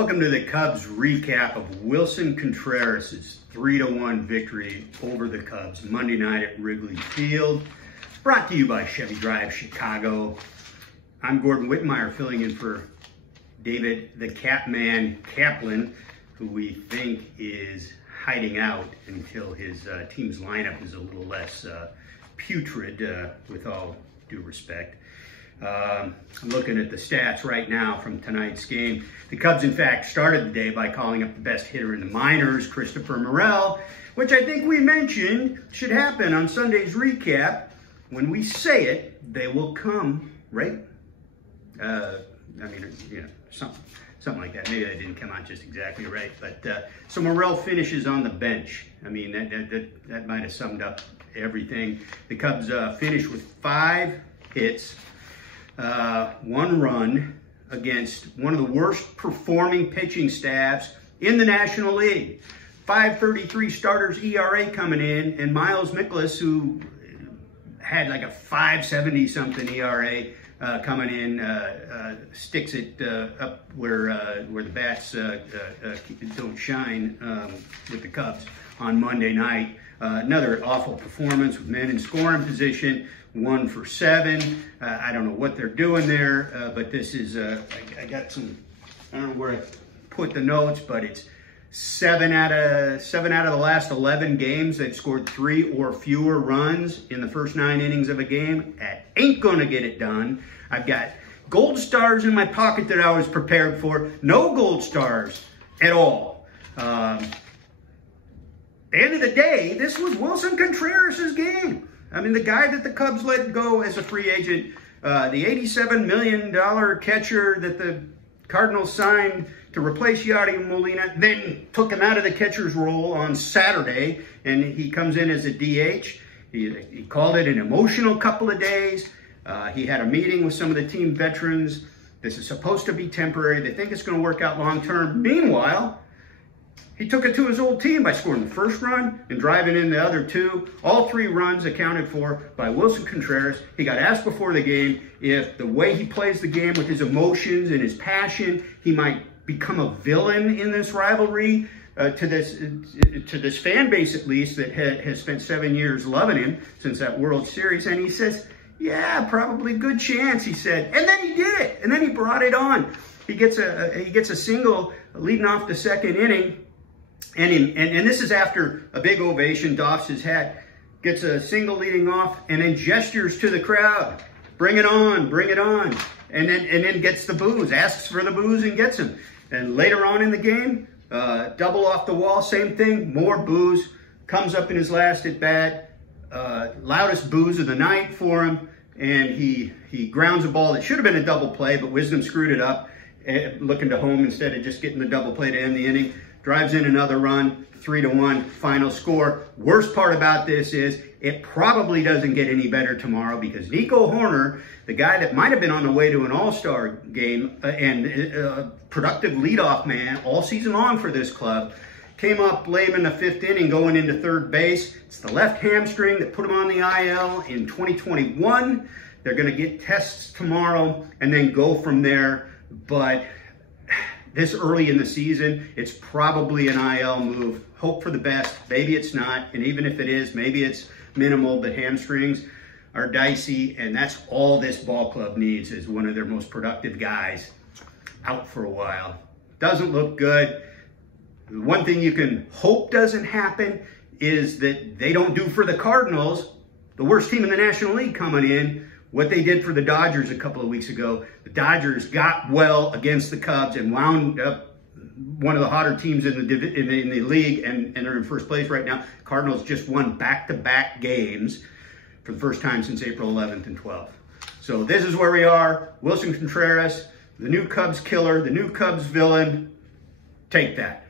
Welcome to the Cubs recap of Willson Contreras' 3-1 victory over the Cubs Monday night at Wrigley Field. Brought to you by Chevy Drive Chicago. I'm Gordon Whitmire, filling in for David the Catman Kaplan, who we think is hiding out until his team's lineup is a little less putrid, with all due respect. I'm looking at the stats right now from tonight's game. The Cubs, in fact, started the day by calling up the best hitter in the minors, Christopher Morel, which I think we mentioned should happen on Sunday's recap. When we say it, they will come, right? Something like that. Maybe that didn't come out just exactly right. But so Morel finishes on the bench. I mean, that might have summed up everything. The Cubs finished with 5 hits. 1 run against one of the worst performing pitching staffs in the National League. 5.33 starters ERA coming in, and Miles Mikolas, who had like a 5.70 something ERA coming in, sticks it up where the bats don't shine with the Cubs on Monday night. Another awful performance with men in scoring position. 1 for 7. I don't know what they're doing there, but this is, I got some, I don't know where I put the notes, but it's 7 out of the last 11 games they've scored 3 or fewer runs in the first 9 innings of a game. That ain't gonna get it done. I've got gold stars in my pocket that I was prepared for. No gold stars at all. At the end of the day, this was Willson Contreras' game. I mean, the guy that the Cubs let go as a free agent, the $87 million catcher that the Cardinals signed to replace Yadier Molina, then took him out of the catcher's role on Saturday, and he comes in as a DH. He called it an emotional couple of days. He had a meeting with some of the team veterans. This is supposed to be temporary. They think it's going to work out long term. Meanwhile, he took it to his old team by scoring the first run and driving in the other 2. All 3 runs accounted for by Willson Contreras. He got asked before the game if the way he plays the game with his emotions and his passion, he might become a villain in this rivalry to this fan base, at least, that has spent 7 years loving him since that World Series. And he says, yeah, probably good chance, he said. And then he did it. And then he brought it on. He gets a single leading off the second inning. And this is after a big ovation, doffs his hat, gets a single leading off, and then gestures to the crowd, bring it on, bring it on, and then gets the boos, asks for the boos and gets them. And later on in the game, double off the wall, same thing, more boos, comes up in his last at bat, loudest boos of the night for him, and he grounds a ball that should have been a double play, but Wisdom screwed it up, looking to home instead of just getting the double play to end the inning. Drives in another run, 3-1 final score. Worst part about this is it probably doesn't get any better tomorrow because Nico Hoerner, the guy that might have been on the way to an all-star game and productive leadoff man all season long for this club, came up lame in the 5th inning going into third base. It's the left hamstring that put him on the IL in 2021. They're going to get tests tomorrow and then go from there. But this early in the season, it's probably an IL move. Hope for the best. Maybe it's not. And even if it is, maybe it's minimal, but hamstrings are dicey. And that's all this ball club needs is one of their most productive guys out for a while. Doesn't look good. The one thing you can hope doesn't happen is that they don't do for the Cardinals, the worst team in the National League, coming in, what they did for the Dodgers a couple of weeks ago. The Dodgers got well against the Cubs and wound up one of the hotter teams in the league, and they're in first place right now. Cardinals just won back-to-back games for the first time since April 11th and 12th. So this is where we are. Willson Contreras, the new Cubs killer, the new Cubs villain. Take that.